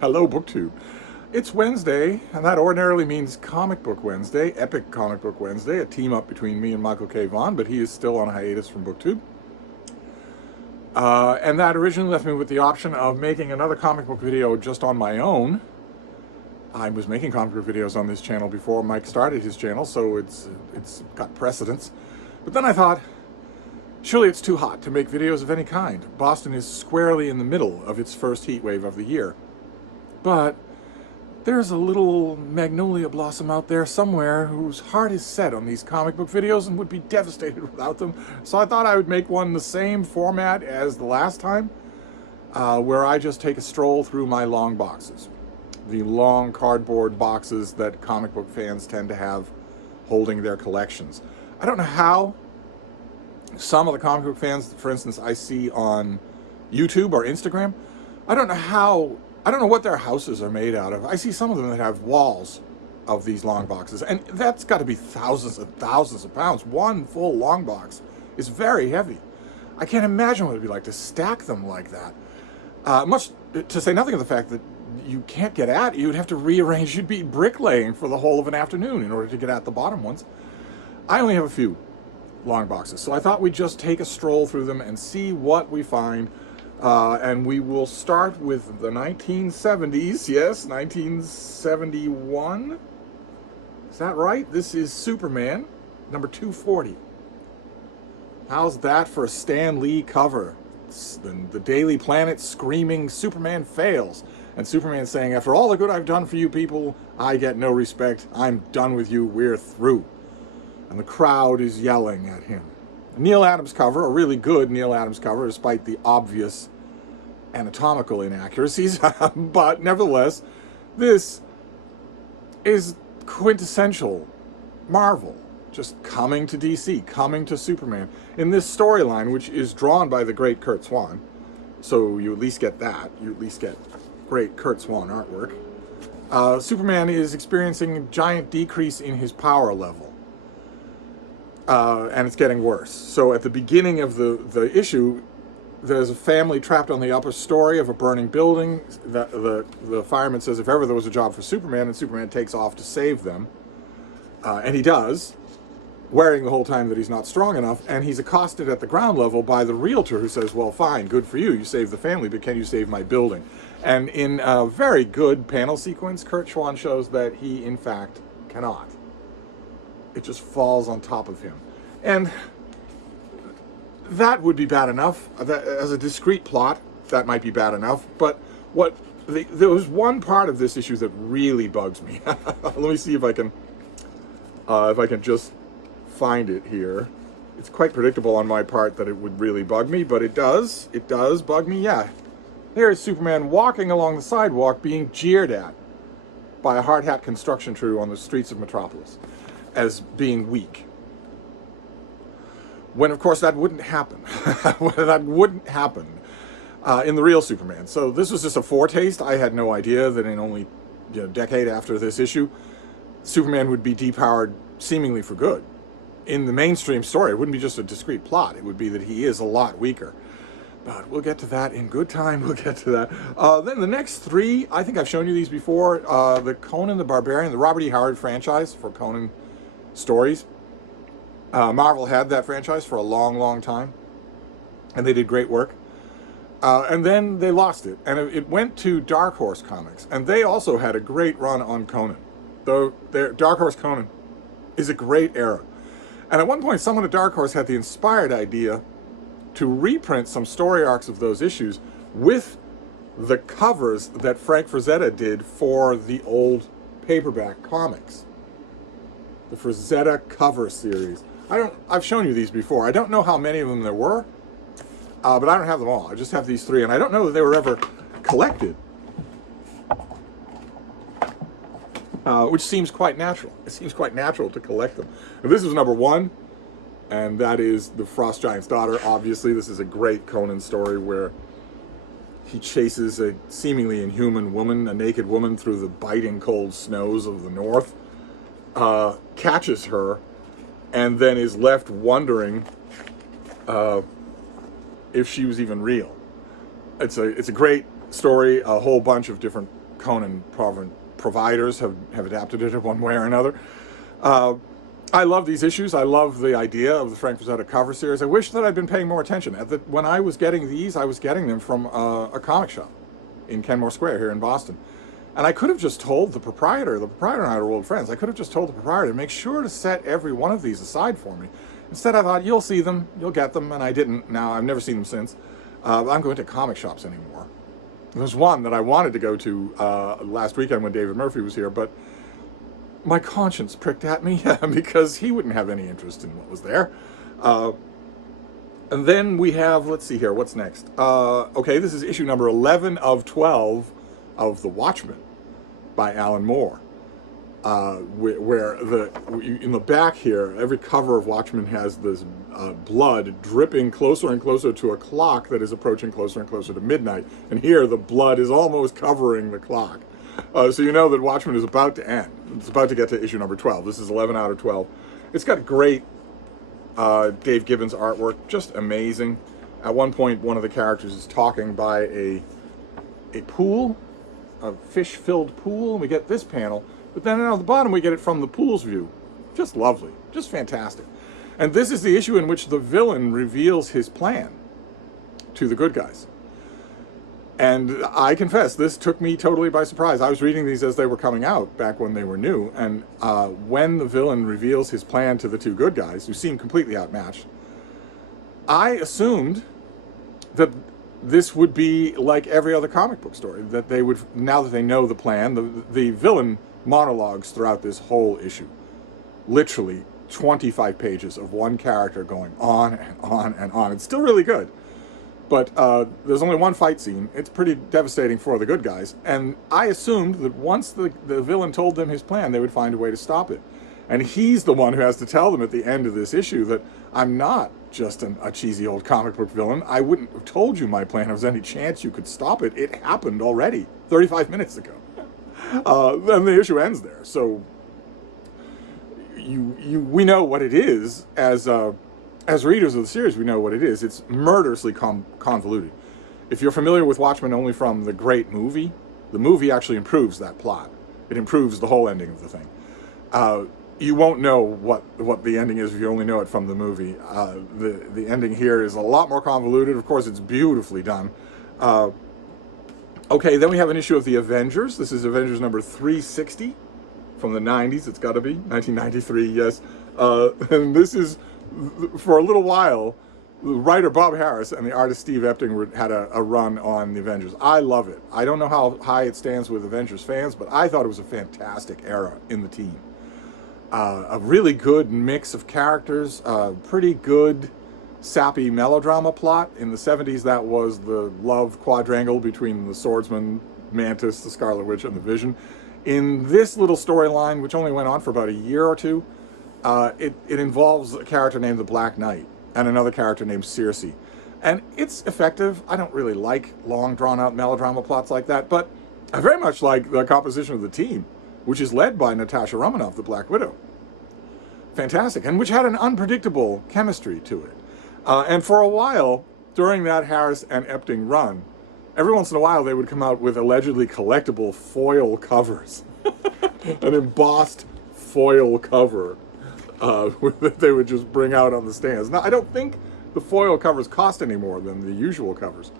Hello, BookTube. It's Wednesday, and that ordinarily means Comic Book Wednesday, Epic Comic Book Wednesday, a team-up between me and Michael K. Vaughan, but he is still on hiatus from BookTube. And that originally left me with the option of making another comic book video just on my own. I was making comic book videos on this channel before Mike started his channel, so it's got precedence. But then I thought, surely it's too hot to make videos of any kind. Boston is squarely in the middle of its first heat wave of the year. But there's a little magnolia blossom out there somewhere whose heart is set on these comic book videos and would be devastated without them. So I thought I would make one the same format as the last time, where I just take a stroll through my long boxes. The long cardboard boxes that comic book fans tend to have holding their collections. I don't know how some of the comic book fans, for instance, I see on YouTube or Instagram, I don't know what their houses are made out of. I see some of them that have walls of these long boxes, and that's got to be thousands and thousands of pounds. One full long box is very heavy. I can't imagine what it'd be like to stack them like that. Much to say nothing of the fact that you can't get at it. You'd have to rearrange. You'd be bricklaying for the whole of an afternoon in order to get at the bottom ones. I only have a few long boxes, so I thought we'd just take a stroll through them and see what we find. And we will start with the 1970s, yes, 1971. Is that right? This is Superman, number 240. How's that for a Stan Lee cover? It's the Daily Planet screaming, Superman fails. And Superman saying, after all the good I've done for you people, I get no respect. I'm done with you. We're through. And the crowd is yelling at him. Neil Adams cover, a really good Neil Adams cover, despite the obvious anatomical inaccuracies, but nevertheless, this is quintessential Marvel, just coming to DC, coming to Superman, in this storyline, which is drawn by the great Curt Swan, so you at least get that, you at least get great Curt Swan artwork. Superman is experiencing a giant decrease in his power level. And it's getting worse. So at the beginning of the issue, there's a family trapped on the upper story of a burning building. The fireman says if ever there was a job for Superman, and Superman takes off to save them. And he does, wearing the whole time that he's not strong enough, and he's accosted at the ground level by the realtor who says, well, fine, good for you, you saved the family, but can you save my building? And in a very good panel sequence, Curt Swan shows that he, in fact, cannot. It just falls on top of him. And that would be bad enough. As a discrete plot, that might be bad enough. But there was one part of this issue that really bugs me. Let me see if I can just find it here. It's quite predictable on my part that it would really bug me, but it does. It does bug me, yeah. Here's Superman walking along the sidewalk being jeered at by a hard hat construction crew on the streets of Metropolis as being weak. When, of course, that wouldn't happen. That wouldn't happen in the real Superman. So this was just a foretaste. I had no idea that in only a decade after this issue, Superman would be depowered seemingly for good. In the mainstream story, it wouldn't be just a discrete plot. It would be that he is a lot weaker. But we'll get to that in good time. We'll get to that. Then the next three, I think I've shown you these before. The Conan the Barbarian, the Robert E. Howard franchise for Conan stories. Marvel had that franchise for a long, long time, and they did great work. And then they lost it, and it went to Dark Horse Comics, and they also had a great run on Conan. Though Dark Horse Conan is a great era. And at one point, someone at Dark Horse had the inspired idea to reprint some story arcs of those issues with the covers that Frank Frazetta did for the old paperback comics. The Frazetta cover series. I've shown you these before. I don't know how many of them there were, but I don't have them all. I just have these three, and I don't know that they were ever collected, which seems quite natural. It seems quite natural to collect them. And this is number one, and that is the Frost Giant's daughter. Obviously, this is a great Conan story where he chases a seemingly inhuman woman, a naked woman, through the biting cold snows of the north, catches her, and then is left wondering if she was even real. It's a great story, a whole bunch of different Conan providers have adapted it in one way or another. I love these issues. I love the idea of the Frank Frazetta cover series. I wish that I'd been paying more attention. When I was getting these, I was getting them from a comic shop in Kenmore Square here in Boston. And I could have just told the proprietor and I are old friends, I could have just told the proprietor, make sure to set every one of these aside for me. Instead, I thought, you'll see them, you'll get them, and I didn't. Now, I've never seen them since. I'm going to comic shops anymore. There's one that I wanted to go to last weekend when David Murphy was here, but my conscience pricked at me because he wouldn't have any interest in what was there. And then we have, let's see here, what's next? Okay, this is issue number 11 of 12 of The Watchmen by Alan Moore. Where in the back here, every cover of Watchmen has this blood dripping closer and closer to a clock that is approaching closer and closer to midnight. And here, the blood is almost covering the clock. So you know that Watchmen is about to end. It's about to get to issue number 12. This is 11 out of 12. It's got great Dave Gibbons artwork, just amazing. At one point, one of the characters is talking by a pool, a fish-filled pool, and we get this panel. But then on the bottom, we get it from the pool's view. Just lovely. Just fantastic. And this is the issue in which the villain reveals his plan to the good guys. And I confess, this took me totally by surprise. I was reading these as they were coming out, back when they were new. And when the villain reveals his plan to the two good guys, who seem completely outmatched, I assumed that this would be like every other comic book story. That they would, now that they know the plan, the villain monologues throughout this whole issue. Literally 25 pages of one character going on and on and on. It's still really good. But there's only one fight scene. It's pretty devastating for the good guys. And I assumed that once the villain told them his plan, they would find a way to stop it. And he's the one who has to tell them at the end of this issue that I'm not just a cheesy old comic book villain. I wouldn't have told you my plan if there was any chance you could stop it. It happened already 35 minutes ago. Then the issue ends there. So we know what it is as readers of the series. We know what it is. It's murderously convoluted. If you're familiar with Watchmen only from the great movie, the movie actually improves that plot. It improves the whole ending of the thing. You won't know what the ending is if you only know it from the movie. The ending here is a lot more convoluted. Of course, it's beautifully done. Okay, then we have an issue of the Avengers. This is Avengers number 360 from the 90s. It's got to be 1993, yes. And this is, for a little while, the writer Bob Harris and the artist Steve Epting had a run on the Avengers. I love it. I don't know how high it stands with Avengers fans, but I thought it was a fantastic era in the team. A really good mix of characters, pretty good sappy melodrama plot. In the 70s, that was the love quadrangle between the Swordsman, Mantis, the Scarlet Witch, and the Vision. In this little storyline, which only went on for about a year or two, it involves a character named the Black Knight and another character named Circe. And it's effective. I don't really like long, drawn-out melodrama plots like that, but I very much like the composition of the team, which is led by Natasha Romanoff, the Black Widow. Fantastic, and which had an unpredictable chemistry to it. And for a while, during that Harris and Epting run, every once in a while they would come out with allegedly collectible foil covers. An embossed foil cover that they would just bring out on the stands. Now, I don't think the foil covers cost any more than the usual covers.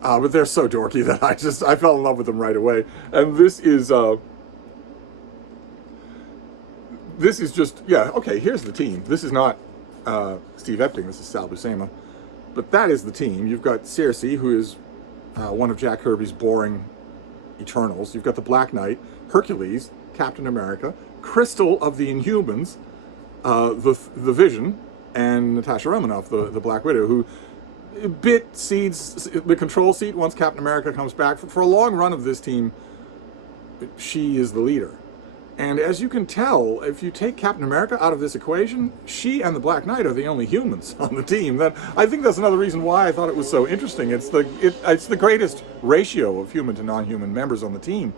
But they're so dorky that I fell in love with them right away. And this is just, yeah, okay, here's the team. This is not Steve Epting, this is Sal Buscema. But that is the team. You've got Circe, who is one of Jack Kirby's boring Eternals. You've got the Black Knight, Hercules, Captain America, Crystal of the Inhumans, the Vision, and Natasha Romanoff, the Black Widow, who cedes the control seat once Captain America comes back. For a long run of this team, she is the leader. And as you can tell, if you take Captain America out of this equation, she and the Black Knight are the only humans on the team. I think that's another reason why I thought it was so interesting. It's the greatest ratio of human to non-human members on the team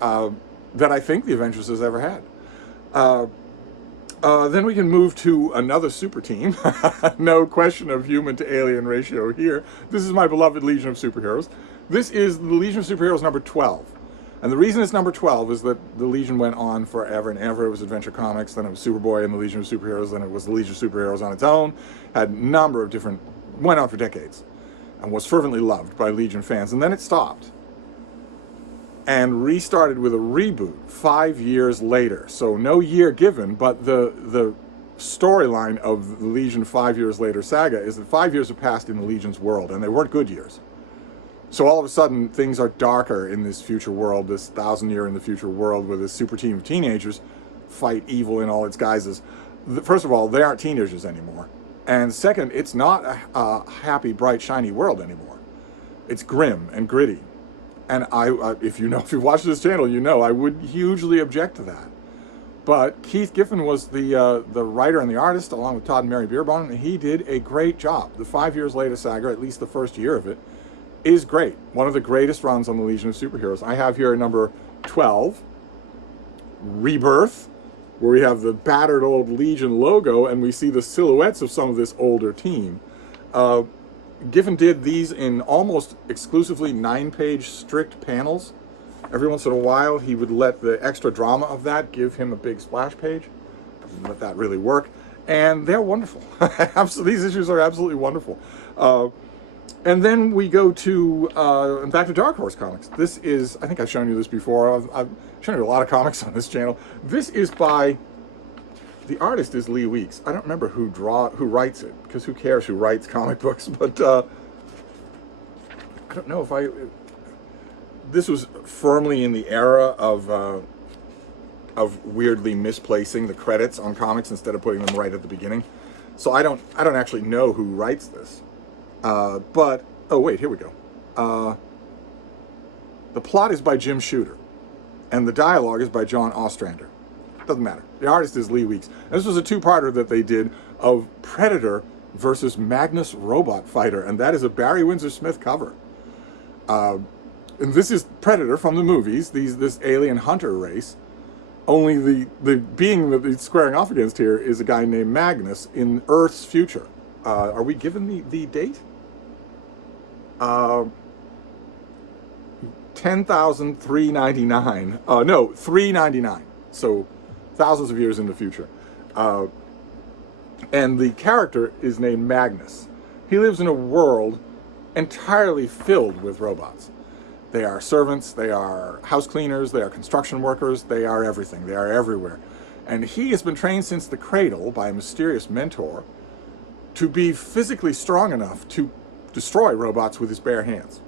that I think the Avengers has ever had. Then we can move to another super team. No question of human to alien ratio here. This is my beloved Legion of Superheroes. This is the Legion of Superheroes number 12. And the reason it's number 12 is that the Legion went on forever and ever. It was Adventure Comics, then it was Superboy and the Legion of Superheroes, then it was the Legion of Superheroes on its own. Had a number of different, went on for decades, and was fervently loved by Legion fans. And then it stopped and restarted with a reboot 5 years later. So no year given, but the storyline of the Legion 5 years later saga is that 5 years have passed in the Legion's world, and they weren't good years. So all of a sudden, things are darker in this future world, this 1,000-year in the future world, where this super team of teenagers fight evil in all its guises. First of all, they aren't teenagers anymore. And second, it's not a happy, bright, shiny world anymore. It's grim and gritty. And if you watch this channel, you know I would hugely object to that. But Keith Giffen was the writer and the artist, along with Todd and Mary Beerbone, and he did a great job. The 5 years later saga, at least the first year of it, is great. One of the greatest runs on the Legion of Superheroes. I have here number 12, Rebirth, where we have the battered old Legion logo and we see the silhouettes of some of this older team. Giffen did these in almost exclusively 9-page strict panels. Every once in a while he would let the extra drama of that give him a big splash page. Doesn't let that really work. And they're wonderful. These issues are absolutely wonderful. And then we go to, back to Dark Horse Comics. This is, I think I've shown you this before. I've shown you a lot of comics on this channel. This is by, the artist is Lee Weeks. I don't remember who writes it, because who cares who writes comic books, but I don't know this was firmly in the era of weirdly misplacing the credits on comics instead of putting them right at the beginning. So I don't actually know who writes this. But, oh wait, here we go. The plot is by Jim Shooter, and the dialogue is by John Ostrander. Doesn't matter. The artist is Lee Weeks. And this was a two-parter that they did of Predator versus Magnus Robot Fighter, and that is a Barry Windsor Smith cover. And this is Predator from the movies, this alien hunter race. Only the being that he's squaring off against here is a guy named Magnus in Earth's future. Are we given the date? 10,399. No, 399. So thousands of years in the future. And the character is named Magnus. He lives in a world entirely filled with robots. They are servants, they are house cleaners, they are construction workers, they are everything, they are everywhere. And he has been trained since the cradle by a mysterious mentor to be physically strong enough to destroy robots with his bare hands.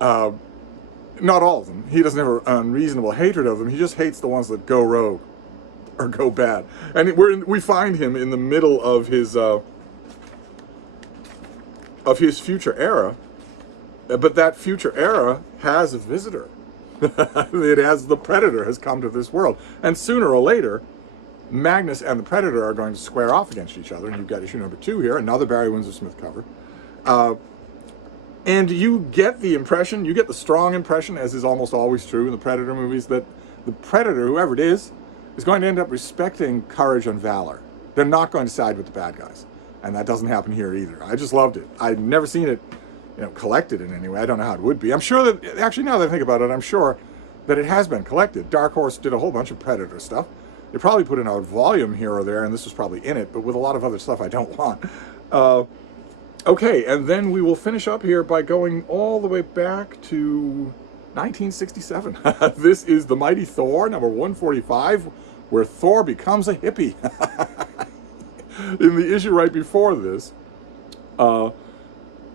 Not all of them. He doesn't have an unreasonable hatred of them. He just hates the ones that go rogue or go bad. And we find him in the middle of his future era, but that future era has a visitor. It has the Predator has come to this world, and sooner or later, Magnus and the Predator are going to square off against each other. And you've got issue number 2 here, another Barry Windsor Smith cover. And you get the impression, you get the strong impression, as is almost always true in the Predator movies, that the Predator, whoever it is going to end up respecting courage and valor. They're not going to side with the bad guys. And that doesn't happen here either. I just loved it. I'd never seen it, collected in any way. I don't know how it would be. I'm sure that, actually now that I think about it, I'm sure that it has been collected. Dark Horse did a whole bunch of Predator stuff. They probably put in a volume here or there, and this was probably in it, but with a lot of other stuff I don't want. Okay, and then we will finish up here by going all the way back to 1967. This is The Mighty Thor, number 145, where Thor becomes a hippie. In the issue right before this,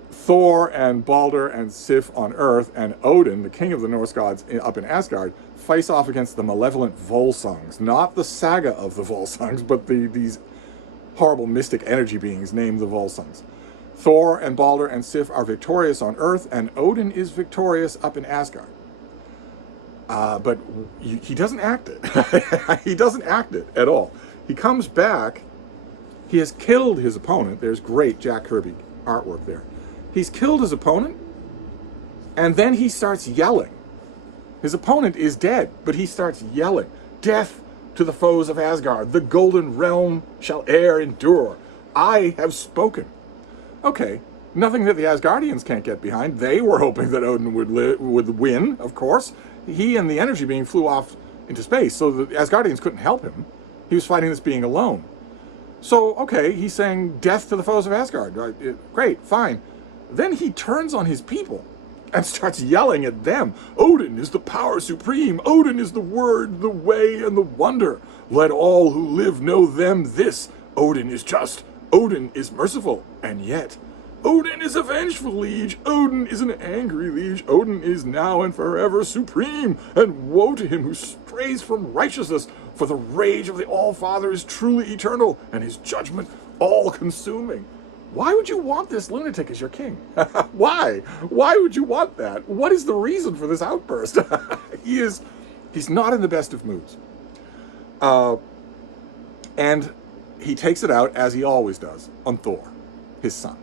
Thor and Balder and Sif on Earth and Odin, the king of the Norse gods up in Asgard, face off against the malevolent Volsungs. Not the saga of the Volsungs, but these horrible mystic energy beings named the Volsungs. Thor and Balder and Sif are victorious on Earth, and Odin is victorious up in Asgard. But he doesn't act it. He doesn't act it at all. He comes back. He has killed his opponent. There's great Jack Kirby artwork there. He's killed his opponent, and then he starts yelling. His opponent is dead, but he starts yelling, "Death to the foes of Asgard. The golden realm shall e'er endure. I have spoken." Okay, nothing that the Asgardians can't get behind. They were hoping that Odin would win, of course. he and the energy being flew off into space, so the Asgardians couldn't help him. He was fighting this being alone. So, okay, he's saying death to the foes of Asgard. Right? Great, fine. Then he turns on his people and starts yelling at them. Odin is the power supreme. Odin is the word, the way, and the wonder. Let all who live know them this. Odin is just. Odin is merciful. And yet, Odin is a vengeful liege. Odin is an angry liege. Odin is now and forever supreme. And woe to him who strays from righteousness. For the rage of the All-Father is truly eternal, and his judgment all-consuming. Why would you want this lunatic as your king? Why? Why would you want that? What is the reason for this outburst? He's not in the best of moods. And he takes it out, as he always does, on Thor, his son.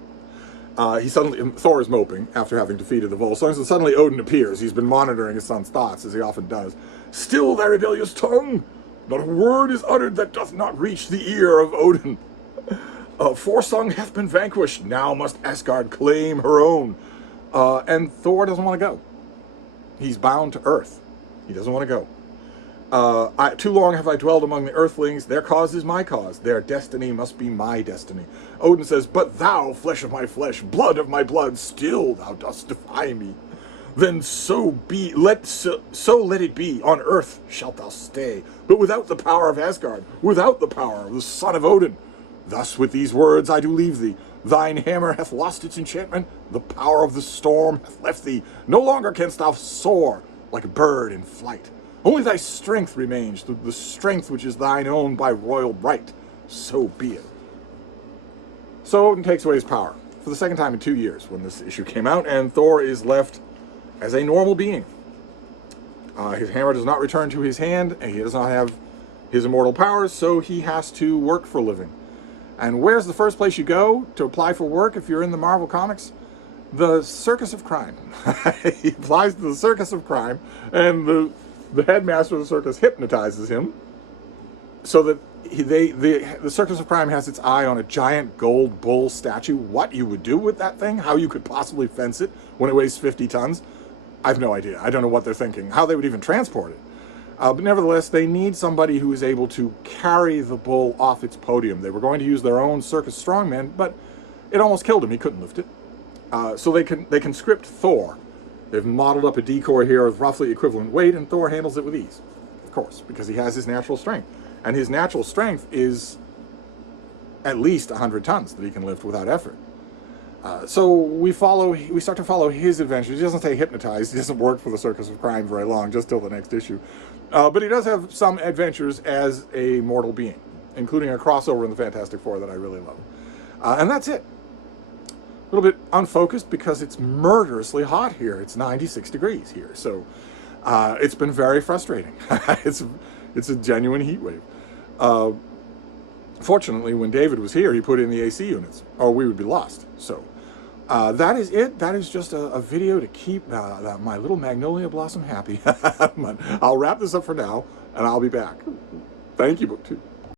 Thor is moping after having defeated the Volsungs, and suddenly Odin appears. He's been monitoring his son's thoughts, as he often does. Still thy rebellious tongue! Not a word is uttered that doth not reach the ear of Odin. Forsong hath been vanquished, now must Asgard claim her own. And Thor doesn't want to go. He's bound to Earth. He doesn't want to go. Too long have I dwelled among the earthlings, their cause is my cause, their destiny must be my destiny. Odin says, but thou, flesh of my flesh, blood of my blood, still thou dost defy me. Then so let it be, on earth shalt thou stay, but without the power of Asgard, without the power of the son of Odin. Thus with these words I do leave thee. Thine hammer hath lost its enchantment, the power of the storm hath left thee. No longer canst thou soar like a bird in flight. Only thy strength remains, the strength which is thine own by royal right. So be it. So Odin takes away his power, for the second time in 2 years when this issue came out, and Thor is left as a normal being. His hammer does not return to his hand, and he does not have his immortal powers, so he has to work for a living. And where's the first place you go to apply for work if you're in the Marvel Comics? The circus of crime. He applies to the circus of crime, and the headmaster of the circus hypnotizes him so that the circus of crime has its eye on a giant gold bull statue. What you would do with that thing, how you could possibly fence it when it weighs 50 tons, I have no idea. I don't know what they're thinking, how they would even transport it. But nevertheless, they need somebody who is able to carry the bull off its podium. They were going to use their own circus strongman, but it almost killed him. He couldn't lift it. So they conscript Thor. They've modeled up a decoy here of roughly equivalent weight, and Thor handles it with ease, of course, because he has his natural strength. And his natural strength is at least 100 tons that he can lift without effort. So we start to follow his adventures. He doesn't stay hypnotized. He doesn't work for the Circus of Crime very long, just till the next issue. But he does have some adventures as a mortal being, including a crossover in the Fantastic Four that I really love. And that's it. A little bit unfocused because it's murderously hot here. It's 96 degrees here. So it's been very frustrating. It's a genuine heat wave. Fortunately, when David was here, he put in the AC units, or we would be lost. So that is it. That is just a video to keep my little magnolia blossom happy. I'll wrap this up for now, and I'll be back. Thank you, BookTube.